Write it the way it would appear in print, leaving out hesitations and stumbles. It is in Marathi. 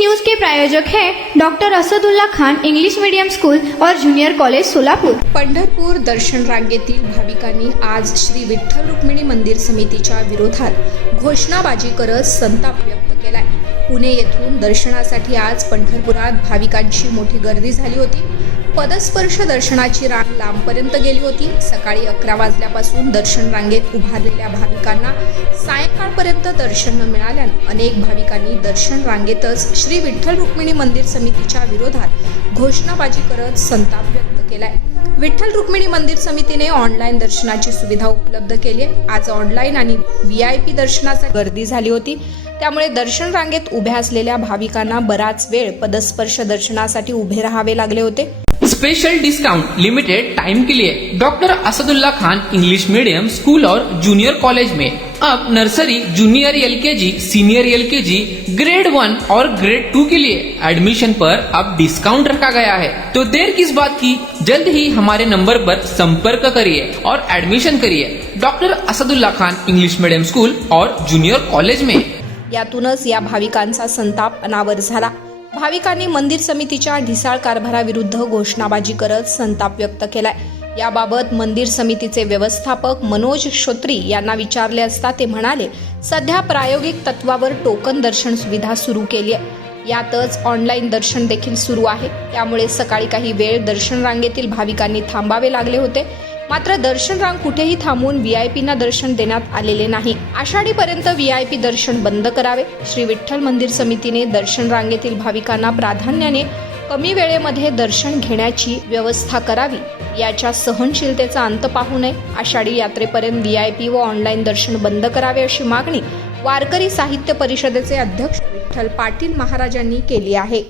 न्यूज के प्रायोजक हैं doctor Asadullah Khan English medium school और जूनियर कॉलेज सोलापूर। पंढरपूर दर्शन रांगेतील भाविकांनी आज श्री विठ्ठल रुक्मिणी मंदिर समितीच्या विरोधात घोषणाबाजी करत संताप व्यक्त केलाय। पुणे येथून दर्शनासाठी आज पंढरपुरात भाविकांची मोठी गर्दी झाली होती। पदस्पर्श दर्शनाची रांग लांबपर्यंत गेली होती। सकाळी 11 वाजल्यापासून दर्शन रांगेत उभारलेल्या भाविकांना सायंकाळपर्यंत दर्शन न मिळाल्याने अनेक भाविकांनी दर्शन रांगेतच श्री विठ्ठल रुक्मिणी मंदिर समितीच्या विरोधात घोषणाबाजी करत संताप व्यक्त केलाय। विठ्ठल रुक्मिणी मंदिर समितीने ऑनलाईन दर्शनाची सुविधा उपलब्ध केली आहे। आज ऑनलाईन आणि VIP दर्शनासाठी गर्दी झाली होती, त्यामुळे दर्शन रांगेत उभ्या असलेल्या भाविकांना बराच वेळ पदस्पर्श दर्शनासाठी उभे राहावे लागले होते। स्पेशल डिस्काउंट लिमिटेड टाइम के लिए doctor Asadullah Khan English medium school और जूनियर कॉलेज में अब nursery, junior LKG, senior LKG, grade 1 और ग्रेड 2 के लिए एडमिशन पर अब डिस्काउंट रखा गया है। तो देर किस बात की, जल्द ही हमारे नंबर पर संपर्क करिए और एडमिशन करिए doctor Asadullah Khan English medium school और जूनियर कॉलेज में। यातूनच या भाविकांचा संताप अनावर झाला। भाविकांनी मंदिर समितीच्या ढिसाळ कारभाराविरुद्ध घोषणाबाजी करत संताप व्यक्त केलाय। याबाबत मंदिर समितीचे व्यवस्थापक मनोज श्रोत्री यांना विचारले असता ते म्हणाले, सध्या प्रायोगिक तत्वावर टोकन दर्शन सुविधा सुरू केली आहे। यातच ऑनलाईन दर्शन देखील सुरू आहे। त्यामुळे सकाळी काही वेळ दर्शन रांगेतील भाविकांनी थांबावे लागले होते। मात्र दर्शन रांग कुठेही थांबवून VIPंना दर्शन देण्यात आलेले नाही। आषाढीपर्यंत VIP दर्शन बंद करावे। श्री विठ्ठल मंदिर समितीने दर्शन रांगेतील भाविकांना प्राधान्याने कमी वेळेमध्ये दर्शन घेण्याची व्यवस्था करावी। याच्या सहनशीलतेचा अंत पाहू नये। आषाढी यात्रेपर्यंत VIP व ऑनलाईन दर्शन बंद करावे अशी मागणी वारकरी साहित्य परिषदेचे अध्यक्ष विठ्ठल पाटील महाराजांनी केली आहे।